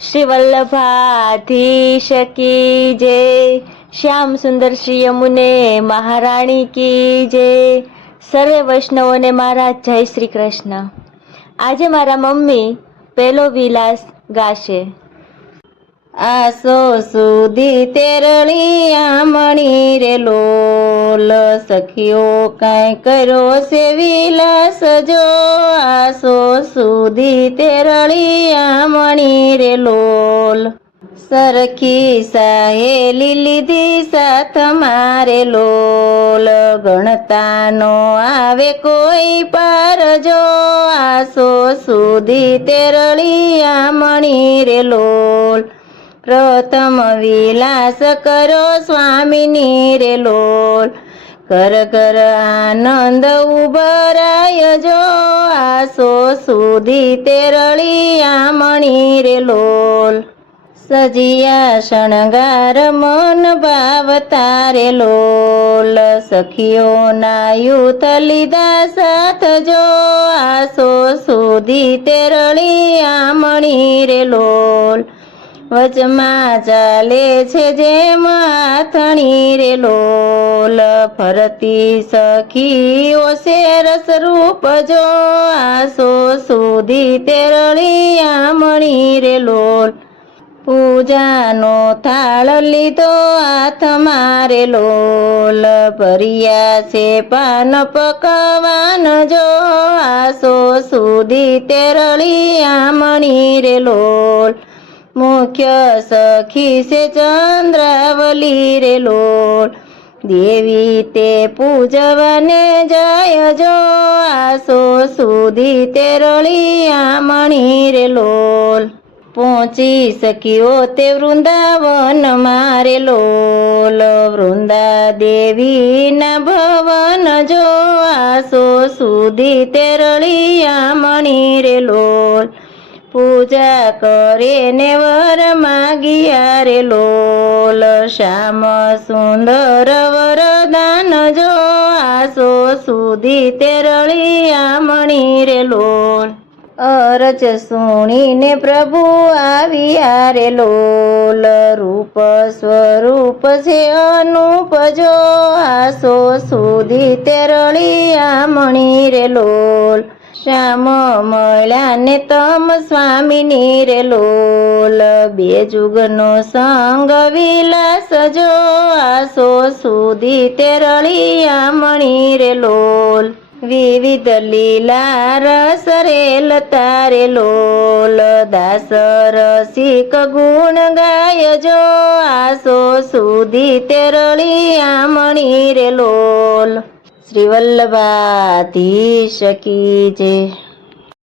શ્રી વલ્લભાધીશ કી જય, શ્યામ સુંદર શ્રી યમુને મહારાણી કી જય, સર્વે વૈષ્ણવોને મારા જય શ્રી કૃષ્ણ। આજે મારા મમ્મી પહેલો વિલાસ ગાશે। આસો સુધી તેરળી આમણી રે લોલ, સખીઓ કાંઈ કર્યો છે વિલાસ જો। આસો સુધી તેરળી આમણી રે લોલ, સરખી સાહેલી લીધી સાથ મારે લોલ, ગણતા નો આવે કોઈ પાર જો। આસો સુધી તેરળી આમણી રે લોલ, પ્રથમ વિલાસ કરો સ્વામીની રે લોલ, ઘર ઘર આનંદ ઉભરાય જો। આસો સુધી તેરળી આમણી રે લોલ, સજિયા શણગાર મન ભાવતા રે લોલ, સખીઓના યુથ લીધા સાથ જો। આસો સુધી તેરળી આમણી રે લોલ, વચમાં ચાલે છે જેમ આથણી રે લોલ, ફરતી સખીઓ છે રસરૂપ જો। આસો સુધી તેરળી આમણી રે લોલ, પૂજાનો થાળ લીધો હાથ મારે લોલ, ભર્યા છે પાન પકવાન જો। આસો સુધી તેરળી આમણી રે લોલ, મુખ્ય સખી છે ચંદ્રાવલી રે લોલ, દેવી તે પૂજવાને જાય જો। આસો સુધી તેરળી આમણી રે લોલ, પહોંચી સખીઓ તે વૃંદાવન મારે લોલ, વૃંદા દેવીના ભવન જો। આસો સુધી તેરળી આમણી રે લોલ, પૂજા કરે ને વર માગિયા રે લોલ, શ્યામ સુંદર વરદાન જો। આસો સુધી તેરળી આમણી રે લોલ, અરજ સુણીને પ્રભુ આવ્યા રે લોલ, રૂપ સ્વરૂપ છે અનુપ જો। આસો સુધી તેરળી આમણી રે લોલ, શ્યામ મળ્યા ને તમ સ્વામીની રે લોલ, બે જુગનો સંગ વિલાસ જો। આસો સુધી તેરળી આમણી રે લોલ, વિવિધ લીલા રસ રેલતા રે લોલ, દાસ રસિક ગુણ ગાય જો। આસો સુધી તેરળી આમણી રે લોલ, શ્રી વલ્લભાધીશ કી જય।